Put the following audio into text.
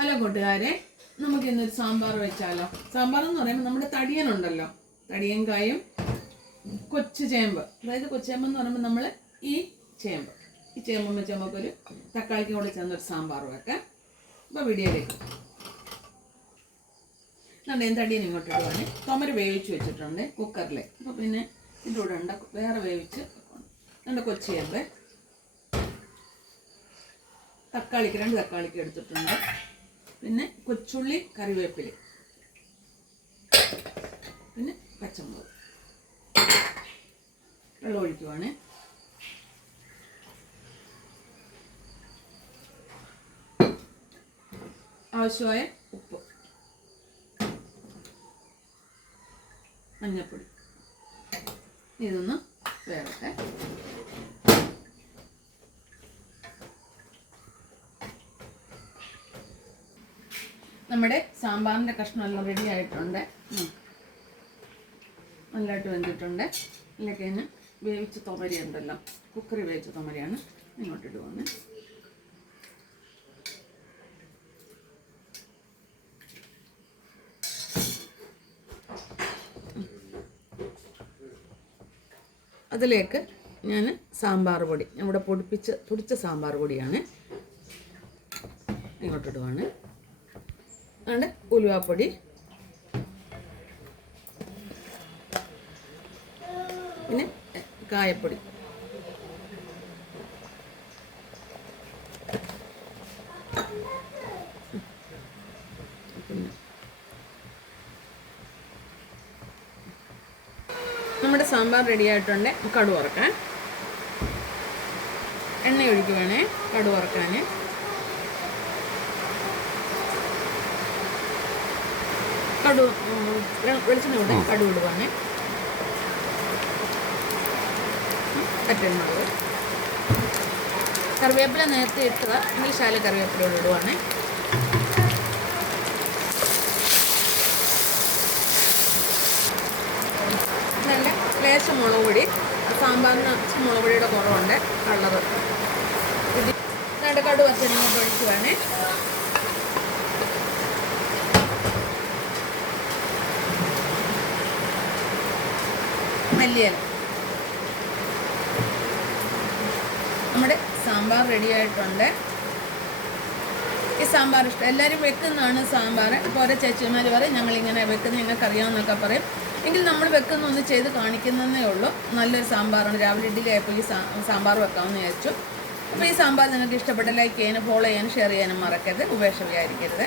Hello കൂട്ടുകാരെ നമുക്ക് ഇന്നൊരു സാമ്പാർ വെച്ചാലോ? സാമ്പാർ എന്ന് പറയുമ്പോൾ നമ്മുടെ തടിയനുണ്ടല്ലോ. തടിയൻ കായും കൊച്ചു ചേമ്പ്. അതായത് കൊച്ചേമ്പ് എന്ന് പറയുമ്പോൾ നമ്മൾ ഈ ചേമ്പ്. ഈ ചേമ്പ് വെച്ച് നമുക്കൊരു തക്കാളിക്ക് കൂടെ ചേർന്നൊരു സാമ്പാർ വെക്കാം. അപ്പോൾ വീഡിയോയിലേക്ക് നമ്മുടെ തടിയൻ ഇങ്ങോട്ട് ഇടുവാണ്. തൊമര് വേവിച്ച് വെച്ചിട്ടുണ്ട് കുക്കറിൽ അപ്പോൾ പിന്നെ ഇതിന്റെ കൂടെ ഉണ്ട്. വേറെ വേവിച്ച് നമ്മുടെ കൊച്ചിയേമ്പ് തക്കാളിക്ക് രണ്ട് തക്കാളിക്ക് എടുത്തിട്ടുണ്ട്. പിന്നെ കൊച്ചുള്ളി കറിവേപ്പില. പിന്നെ പച്ചമുളക്. വെള്ളം ഒഴിക്കുവാണ്. ആവശ്യമായ ഉപ്പ്. മഞ്ഞപ്പൊടി. ഇതൊന്ന് വേറട്ടെ നമ്മുടെ സാമ്പാറിന്റെ കഷ്ണമെല്ലാം റെഡി ആയിട്ടുണ്ട്. നല്ലതായിട്ട് വെന്തിട്ടുണ്ട്. ഇതിലേക്ക് ഞാൻ വേവിച്ച തൊമരി ഉണ്ടല്ലോ. കുക്കറി വേവിച്ച തൊമരിയാണ് ഇങ്ങോട്ട് ഇടുവാണ് അതിലേക്ക് ഞാൻ സാമ്പാർ പൊടി. ഇവിടെ പൊടിപ്പിച്ച് പൊടിച്ച സാമ്പാർ പൊടിയാണ്. ഇങ്ങോട്ടിടുവാണ്. ആണ് ഉലുവാപ്പൊടി. പിന്നെ കായപ്പൊടി. നമ്മുടെ സാമ്പാർ റെഡി ആയിട്ടുണ്ട്. കടുവറക്കാൻ എണ്ണ ഒഴിക്കുവാണേ കടു കടു വെളിച്ചെണ്ണ കൂടെ കടു ഇടുവാണ്. കറ്റൻമുളക് കറിവേപ്പില നേരത്തെ ഇട്ടത് ഈ ശാല കറിവേപ്പില ഇടുവാണ്. നല്ല ലേശം മുളക് പൊടി സാമ്പാറിന് മുളക് പൊടിയുടെ കുറവുണ്ട് കളറ് ഇത് രണ്ട് കടു ഒഴിക്കുവാണേ മല്ലിയില. നമ്മുടെ സാമ്പാർ റെഡി ആയിട്ടുണ്ട്. ഈ സാമ്പാർ ഇഷ്ടം. എല്ലാവരും വെക്കുന്നതാണ് സാമ്പാർ. ഇപ്പോൾ ഓരോ ചേച്ചിമാർ പറയും ഞങ്ങളിങ്ങനെ വെക്കുന്നത് ഞങ്ങൾക്ക് അറിയാമെന്നൊക്കെ പറയും. എങ്കിൽ നമ്മൾ വെക്കുന്ന ഒന്ന് ചെയ്ത് കാണിക്കുന്നതേ ഉള്ളൂ. നല്ലൊരു സാമ്പാറാണ്. രാവിലെ ഇഡ്ഡലി ആയപ്പോൾ ഈ സാമ്പാർ വെക്കാമെന്ന് വിചാരിച്ചു. അപ്പോൾ ഈ സാമ്പാർ നിങ്ങൾക്ക് ഇഷ്ടപ്പെട്ട ലൈക്ക് ചെയ്യാനും ഫോളോ ചെയ്യാനും ഷെയർ ചെയ്യാനും മറക്കരുത്. ഉപേക്ഷ വിചാരിക്കരുത്.